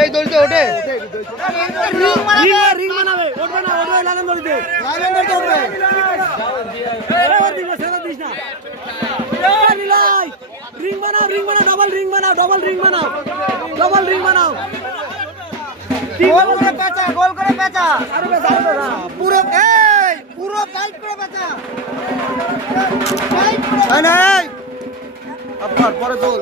এই দড়িতে ওঠে রিং বানাবে উঠবে না উঠবে লালন দড়িতে উঠবে রিং বানাও ডবল রিং বানাও গোল করে পেঁচা পুরো পুরো টাইট করে পেঁচা পরে তোল